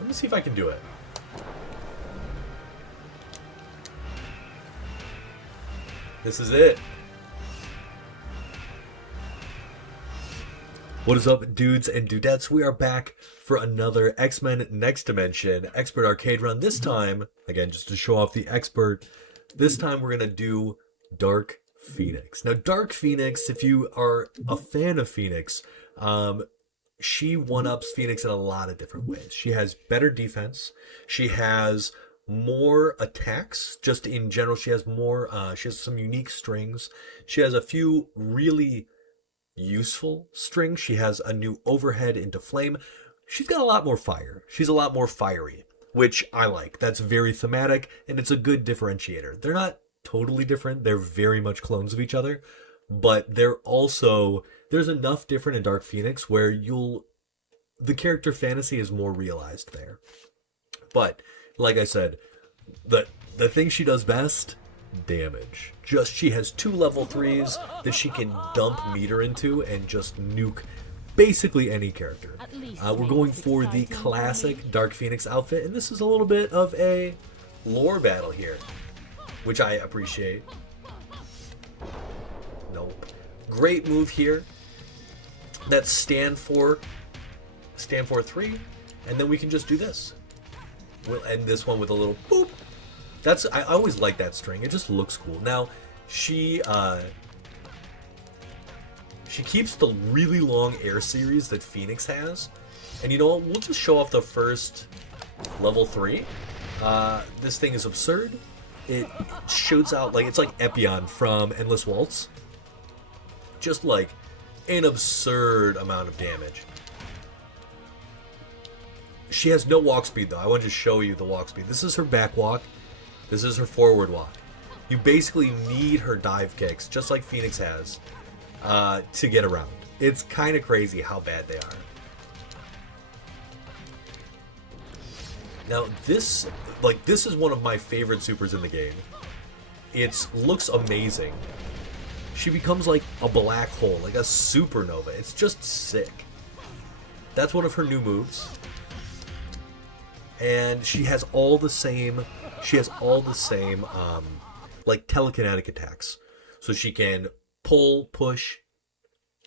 Let me see if I can do it. This is it. What is up, dudes and dudettes? We are back for another X-Men Next Dimension Expert Arcade run. This time, again, just to show off the expert, this time we're going to do Dark Phoenix. Now, Dark Phoenix, if you are a fan of Phoenix, she one-ups Phoenix in a lot of different ways. She has better defense. She has more attacks. Just in general, she has more, she has some unique strings. She has a few really useful strings. She has a new overhead into flame. She's got a lot more fire. She's a lot more fiery, which I like. That's very thematic, and it's a good differentiator. They're not totally different. They're very much clones of each other, but they're also, there's enough different in Dark Phoenix where the character fantasy is more realized there. But like I said, the thing she does best, damage. Just, she has 2 level 3s that she can dump meter into and just nuke basically any character. We're going for the classic Dark Phoenix outfit, and this is a little bit of a lore battle here, which I appreciate. Nope. Great move here. That's stand for 3, and then we can just do this. We'll end this one with a little boop. I always like that string. It just looks cool. Now, she keeps the really long air series that Phoenix has. And you know what? We'll just show off the first level 3. This thing is absurd. It shoots out like, it's like Epion from Endless Waltz. Just like an absurd amount of damage. She has no walk speed though. I want to show you the walk speed. This is her back walk. This is her forward walk. You basically need her dive kicks, just like Phoenix has, to get around. It's kind of crazy how bad they are. Now this is one of my favorite supers in the game. It looks amazing. She becomes like a black hole, like a supernova. It's just sick. That's one of her new moves. And she has all the same, like telekinetic attacks. So she can pull, push,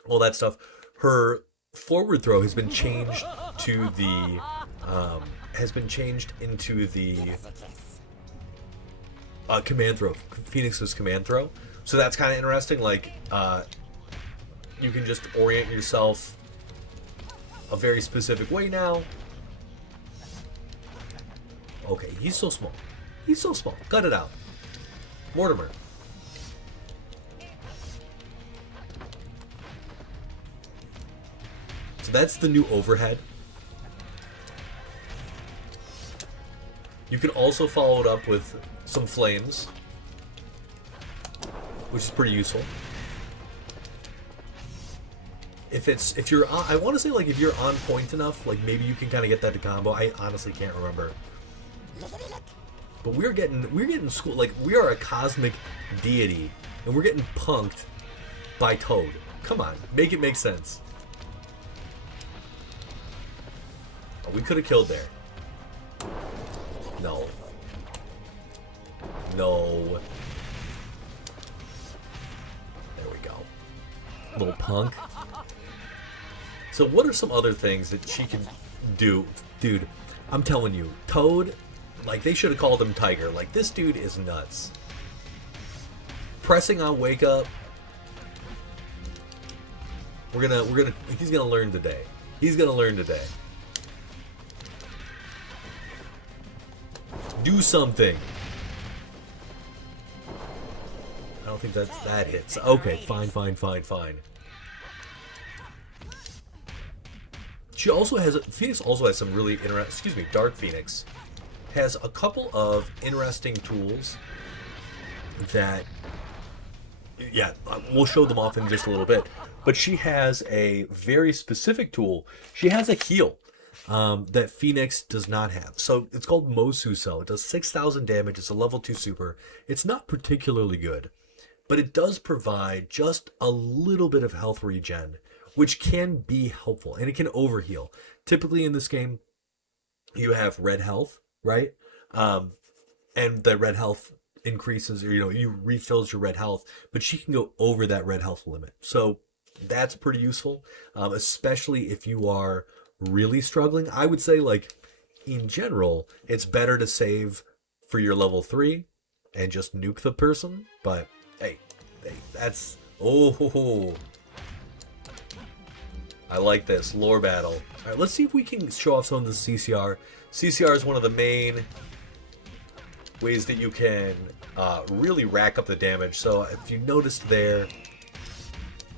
all that stuff. Her forward throw has been changed to the, into the command throw, Phoenix's command throw. So that's kind of interesting. Like, you can just orient yourself a very specific way now. Okay, he's so small. He's so small. Cut it out. Mortimer. So that's the new overhead. You can also follow it up with some flames, which is pretty useful. If you're on, I want to say like if you're on point enough, like maybe you can kind of get that to combo. I honestly can't remember. But we're getting school, like we are a cosmic deity, and we're getting punked by Toad. Come on, make it make sense. Oh, we could have killed there. No. No. There we go. Little punk. So what are some other things that she can do? Dude, I'm telling you, Toad, like they should have called him Tiger. Like this dude is nuts. Pressing on wake up. He's gonna learn today. He's gonna learn today. Do something. I don't think that hits. Okay, fine. She also has, Phoenix also has some really interesting, Dark Phoenix has a couple of interesting tools that, yeah, we'll show them off in just a little bit. But she has a very specific tool. She has a heal that Phoenix does not have. So it's called Mosu Cell. It does 6,000 damage. It's a level 2 super. It's not particularly good, but it does provide just a little bit of health regen, which can be helpful, and it can overheal. Typically in this game, you have red health, right? Um, and the red health increases, or you refills your red health, but she can go over that red health limit. So that's pretty useful, especially if you are really struggling. I would say, like, in general, it's better to save for your level 3 and just nuke the person. But hey, that's oh, I like this lore battle. All right, let's see if we can show off some of the CCR. CCR is one of the main ways that you can really rack up the damage. So if you noticed there,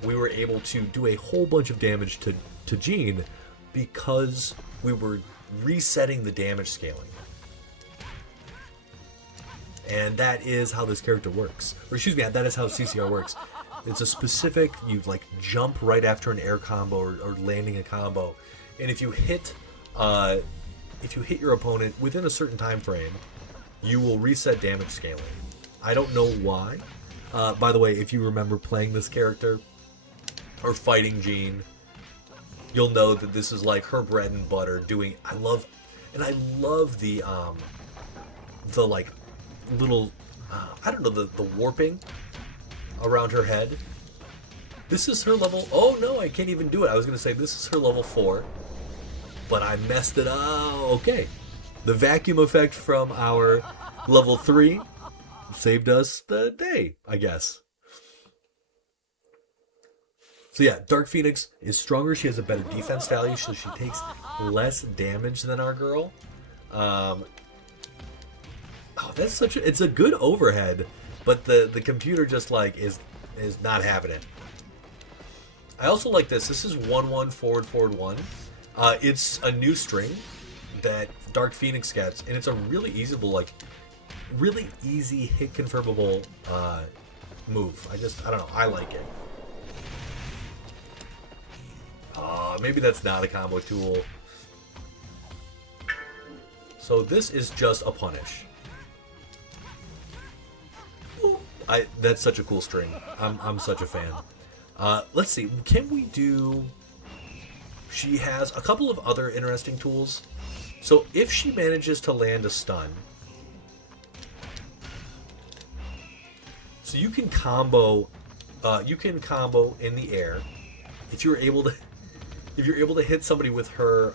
we were able to do a whole bunch of damage to Jean because we were resetting the damage scaling. And that is how this character works. Or excuse me, that is how CCR works. It's a specific, you like jump right after an air combo or landing a combo. And if you hit your opponent within a certain time frame, you will reset damage scaling. I don't know why. By the way, if you remember playing this character or fighting Jean, you'll know that this is like her bread and butter. I love the like little I don't know, the warping around her head. This is her level. Oh no, I can't even do it. I was gonna say this is her level 4, but I messed it up. Okay, the vacuum effect from our level 3 saved us the day, I guess. So yeah, Dark Phoenix is stronger. She has a better defense value, so she takes less damage than our girl. Oh, that's it's a good overhead, but the computer just like is not having it. I also like this. This is 1-1 forward 1. It's a new string that Dark Phoenix gets, and it's a really easy hit confirmable move. I don't know. I like it. Maybe that's not a combo tool. So this is just a punish. That's such a cool string. I'm such a fan. Let's see. Can we do? She has a couple of other interesting tools. So if she manages to land a stun, so you can combo in the air. If you're able to hit somebody with her,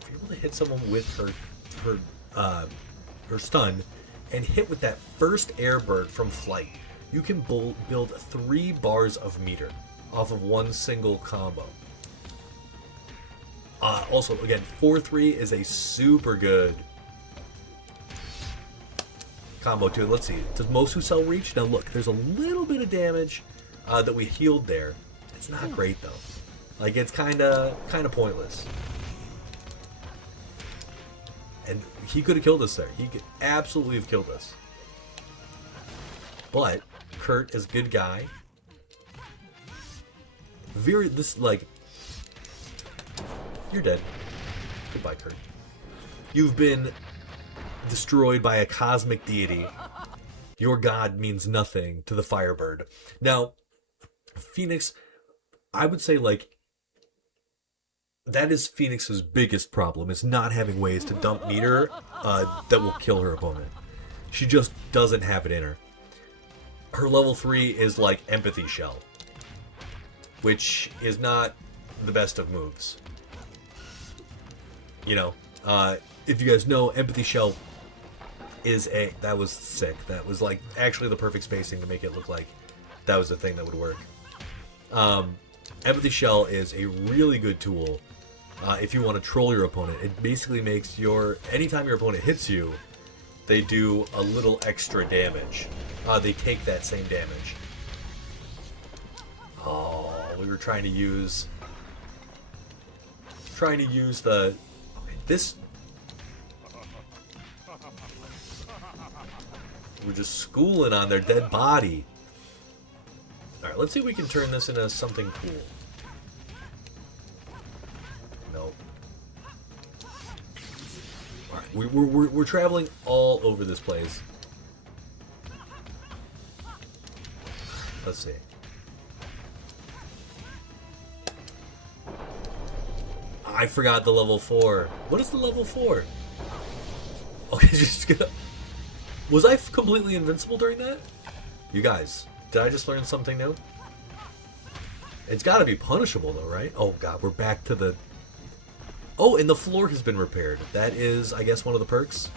if you're able to hit someone with her stun, and hit with that first air bird from flight, you can build 3 bars of meter off of one single combo. Also, again, 4-3 is a super good combo too. Let's see. Does Mosu Cell reach? Now look, there's a little bit of damage that we healed there. It's not great though. Like, it's kind of pointless. And he could have killed us there. He could absolutely have killed us. But Kurt is a good guy. You're dead. Goodbye, Kurt. You've been destroyed by a cosmic deity. Your god means nothing to the Firebird. Now, Phoenix, I would say, like, that is Phoenix's biggest problem, is not having ways to dump meter that will kill her opponent. She just doesn't have it in her. Her level 3 is like Empathy Shell, which is not the best of moves. If you guys know, Empathy Shell is that was sick. That was like actually the perfect spacing to make it look like that was the thing that would work. Empathy Shell is a really good tool if you want to troll your opponent. It basically makes anytime your opponent hits you, they do a little extra damage. They take that same damage. Oh, we were trying to use this. We're just schooling on their dead body. Alright, let's see if we can turn this into something cool. Nope. Alright, we're traveling all over this place. Let's see. I forgot the level 4. What is the level 4? Okay, just gonna... Was I completely invincible during that? You guys, did I just learn something new? It's gotta be punishable though, right? Oh god, we're back to the... Oh, and the floor has been repaired. That is, I guess, one of the perks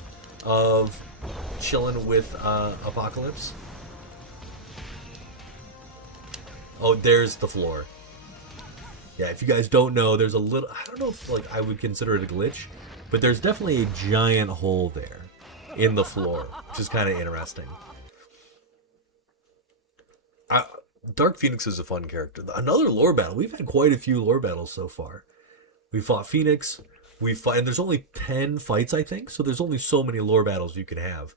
of chilling with Apocalypse. Oh, there's the floor. Yeah, if you guys don't know, there's a little... I don't know if like I would consider it a glitch, but there's definitely a giant hole there in the floor, which is kind of interesting. Dark Phoenix is a fun character. Another lore battle. We've had quite a few lore battles so far. We fought Phoenix. And there's only 10 fights, I think, so there's only so many lore battles you can have.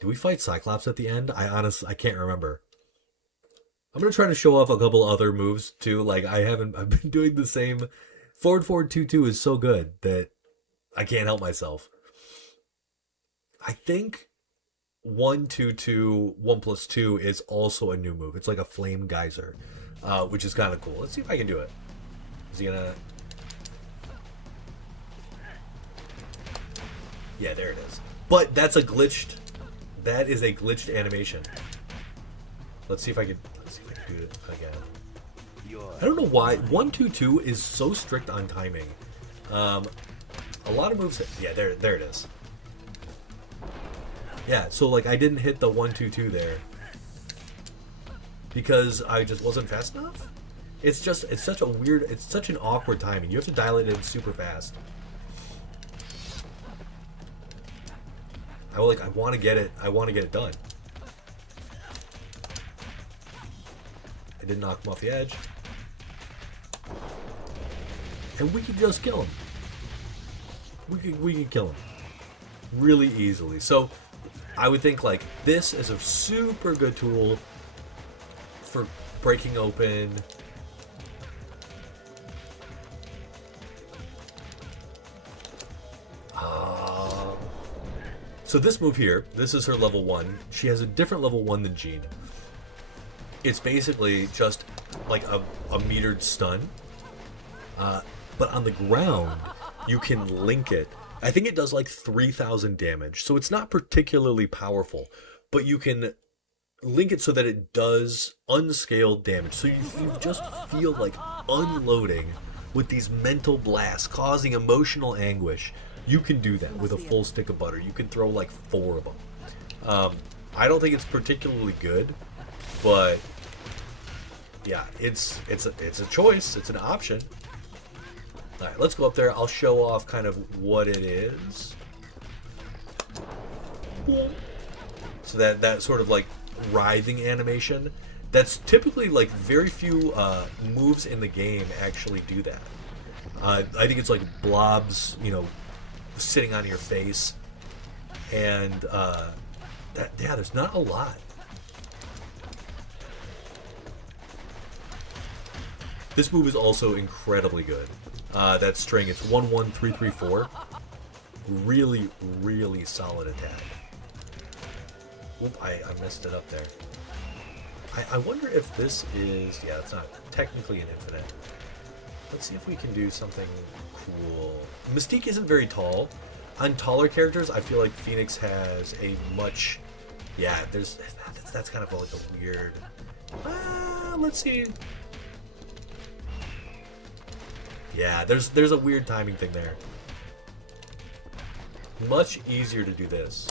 Did we fight Cyclops at the end? I can't remember. I'm gonna try to show off a couple other moves too. Like I've been doing the same. Forward 2-2 is so good that I can't help myself. I think 1-2-2 1+2 is also a new move. It's like a flame geyser, which is kind of cool. Let's see if I can do it. Is he gonna? Yeah, there it is. But that's a glitched. That is a glitched animation. Let's see if I can. Do it again. I don't know why 1-2-2 is so strict on timing. A lot of moves. Yeah, there it is. Yeah, so like I didn't hit the 1-2-2 there because I just wasn't fast enough. It's such an awkward timing. You have to dial it in super fast. I want to get it done. I did knock him off the edge. And we could just kill him. We could kill him really easily. So I would think like this is a super good tool for breaking open so this move here, this is her level 1. She has a different level 1 than Jean. It's basically just like a metered stun. But on the ground, you can link it. I think it does like 3,000 damage. So it's not particularly powerful. But you can link it so that it does unscaled damage. So you just feel like unloading with these mental blasts, causing emotional anguish. You can do that with a full stick of butter. You can throw like 4 of them. I don't think it's particularly good, but yeah, it's a choice. It's an option. All right, let's go up there. I'll show off kind of what it is. So that sort of like writhing animation. That's typically like very few moves in the game actually do that. I think it's like blobs, sitting on your face, and there's not a lot. This move is also incredibly good. That string, it's 1-1-3-3-4. Really, really solid attack. Oop, I messed it up there. I wonder if this is... Yeah, it's not technically an infinite. Let's see if we can do something cool. Mystique isn't very tall. On taller characters, I feel like Phoenix has a much... Yeah, that's kind of like a weird... let's see... Yeah, there's a weird timing thing there. Much easier to do this.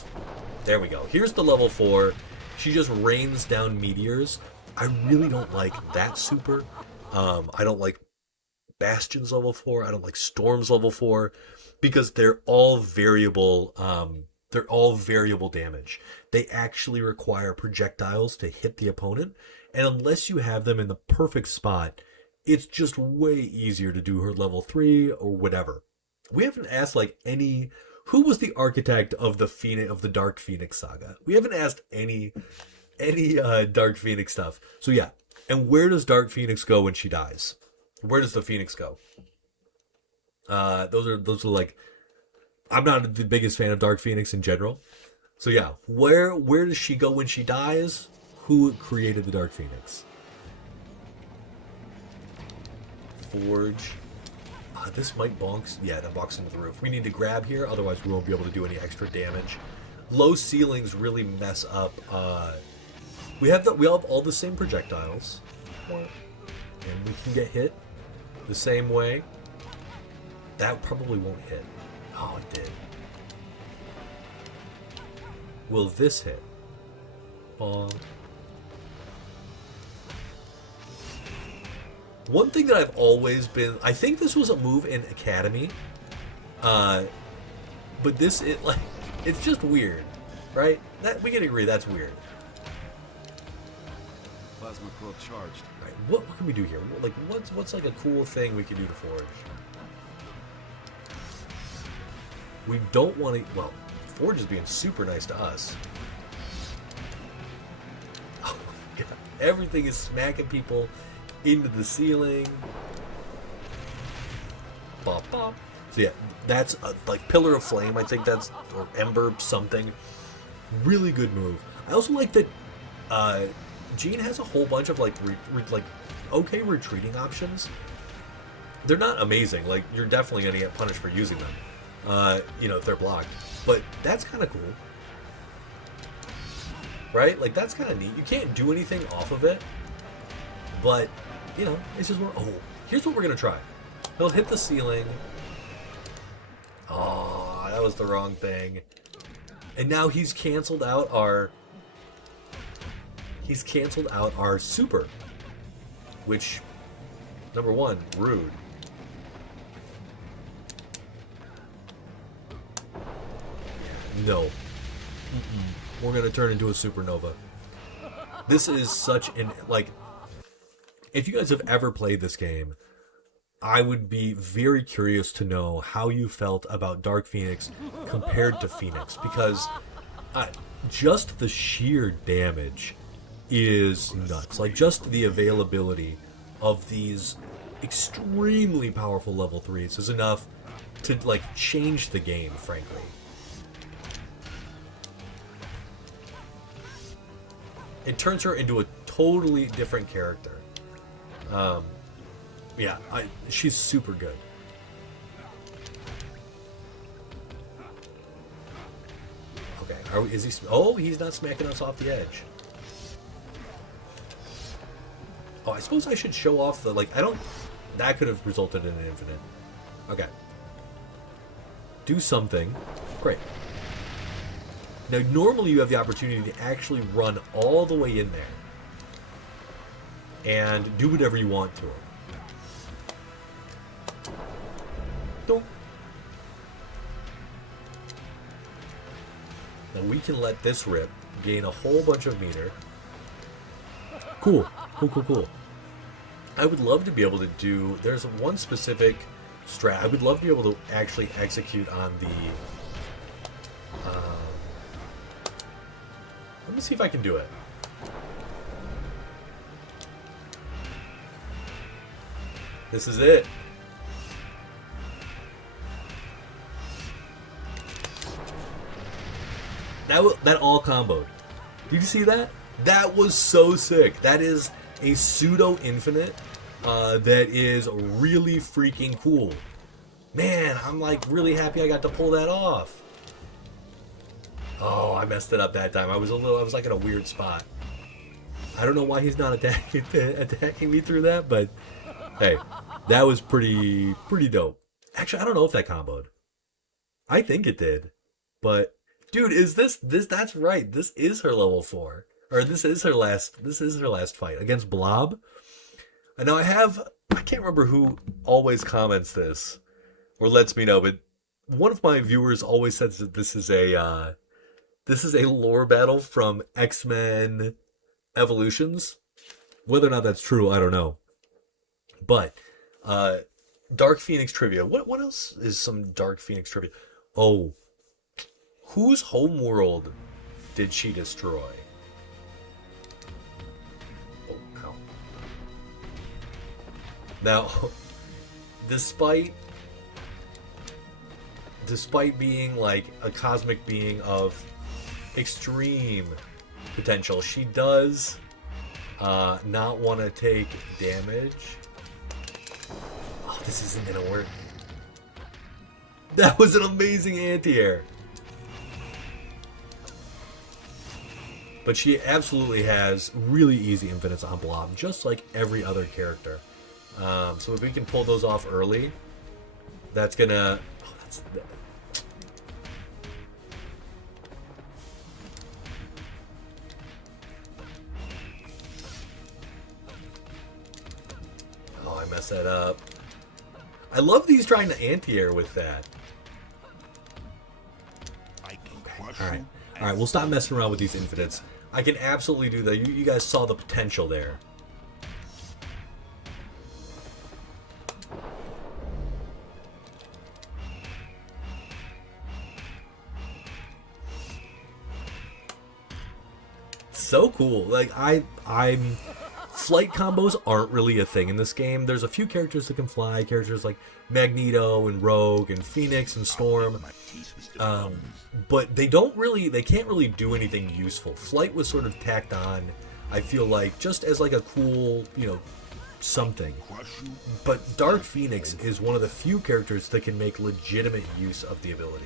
There we go. Here's the level 4. She just rains down meteors. I really don't like that super. I don't like Bastion's level 4. I don't like Storm's level 4 because they're all variable. They're all variable damage. They actually require projectiles to hit the opponent, and unless you have them in the perfect spot, it's just way easier to do her level 3 or whatever. We haven't asked like who was the architect of the Dark Phoenix saga. We haven't asked any Dark Phoenix stuff. So yeah, and where does Dark Phoenix go when she dies? Where does the Phoenix go? Those are like, I'm not the biggest fan of Dark Phoenix in general. So yeah, where does she go when she dies? Who created the Dark Phoenix? Forge. This might bonk. Yeah, that bonks into the roof. We need to grab here, otherwise we won't be able to do any extra damage. Low ceilings really mess up. We have all the same projectiles, and we can get hit the same way. That probably won't hit. Oh, it did. Will this hit? Bonk. One thing that I've always been, I think this was a move in Academy, but this, it's just weird, right? That we can agree that's weird. Plasma core charged. Right, what can we do here? Like, what's like a cool thing we can do to Forge? We don't want to. Well, Forge is being super nice to us. Oh my god! Everything is smacking people into the ceiling. Bop bop. So yeah, that's like Pillar of Flame. I think that's, or Ember something. Really good move. I also like that Jean has a whole bunch of like okay retreating options. They're not amazing. Like, you're definitely gonna get punished for using them. You know, if they're blocked. But that's kind of cool. Right? Like, that's kind of neat. You can't do anything off of it. But, you know, it's just more. Oh, here's what we're gonna try. He'll hit the ceiling. Oh, that was the wrong thing. And now he's canceled out our super. Which, number one, rude. No. We're gonna turn into a supernova. This is such an, like, if you guys have ever played this game, I would be very curious to know how you felt about Dark Phoenix compared to Phoenix, because just the sheer damage is nuts. Like, just the availability of these extremely powerful level 3s is enough to, like, change the game, frankly. It turns her into a totally different character. Yeah, she's super good. Okay, is he? Oh, he's not smacking us off the edge. Oh, I suppose I should show off the, like, I don't. That could have resulted in an infinite. Okay. Do something. Great. Now, normally you have the opportunity to actually run all the way in there and do whatever you want to him. Don't. Now we can let this rip, gain a whole bunch of meter. Cool. Cool. I would love to be able to do, there's one specific strat I would love to be able to actually execute on the, let me see if I can do it. This is it. That all comboed. Did you see that? That was so sick. That is a pseudo infinite that is really freaking cool. Man, I'm like really happy I got to pull that off. Oh, I messed it up that time. I was like in a weird spot. I don't know why he's not attacking me through that, but hey, that was pretty dope. Actually, I don't know if that comboed. I think it did. But dude, is this that's right. This is her level 4. Or this is her last fight against Blob. And now I can't remember who always comments this or lets me know, but one of my viewers always says that this is a lore battle from X-Men Evolutions. Whether or not that's true, I don't know. But Dark Phoenix trivia. What else is some Dark Phoenix trivia? Oh, whose homeworld did she destroy? Oh, ow. Now, despite being like a cosmic being of extreme potential, she does not want to take damage. Oh, this isn't gonna work. That was an amazing anti-air. But she absolutely has really easy infinites on Blob, just like every other character. So if we can pull those off early, that's gonna... Oh, I messed that up. I love these trying to anti-air with that. Alright. Alright, we'll stop messing around with these infinites. I can absolutely do that. You guys saw the potential there. So cool. Like, I'm... Flight combos aren't really a thing in this game. There's a few characters that can fly. Characters like Magneto and Rogue and Phoenix and Storm. But they can't really do anything useful. Flight was sort of tacked on, I feel like, just as like a cool, something. But Dark Phoenix is one of the few characters that can make legitimate use of the ability.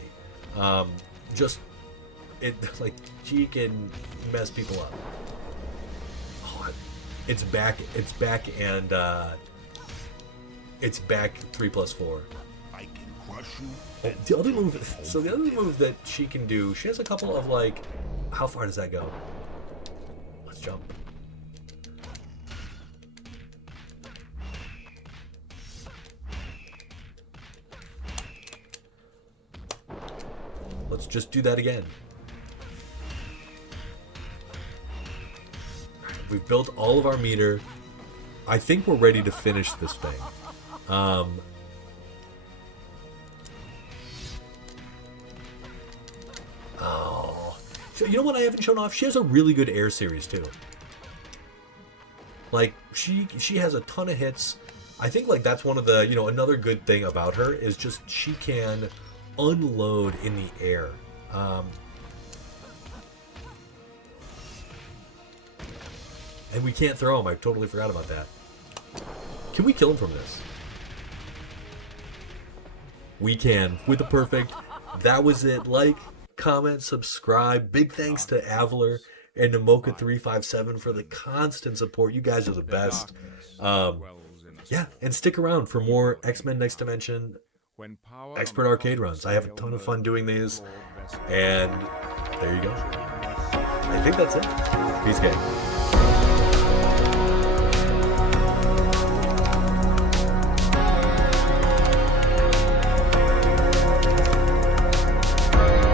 She can mess people up. It's back, and it's back 3+4. The other move that she can do, she has a couple of, like, how far does that go? Let's jump. Let's just do that again. We've built all of our meter. I think we're ready to finish this thing. Oh. So, you know what I haven't shown off? She has a really good air series, too. Like, she has a ton of hits. I think, like, that's one of the, another good thing about her is just she can unload in the air. And we can't throw him. I totally forgot about that. Can we kill him from this? We can. With the perfect. That was it. Like, comment, subscribe. Big thanks to Aveler and Namoka357 for the constant support. You guys are the best. Yeah, and stick around for more X-Men Next Dimension Expert Arcade runs. I have a ton of fun doing these. And there you go. I think that's it. Peace, gang.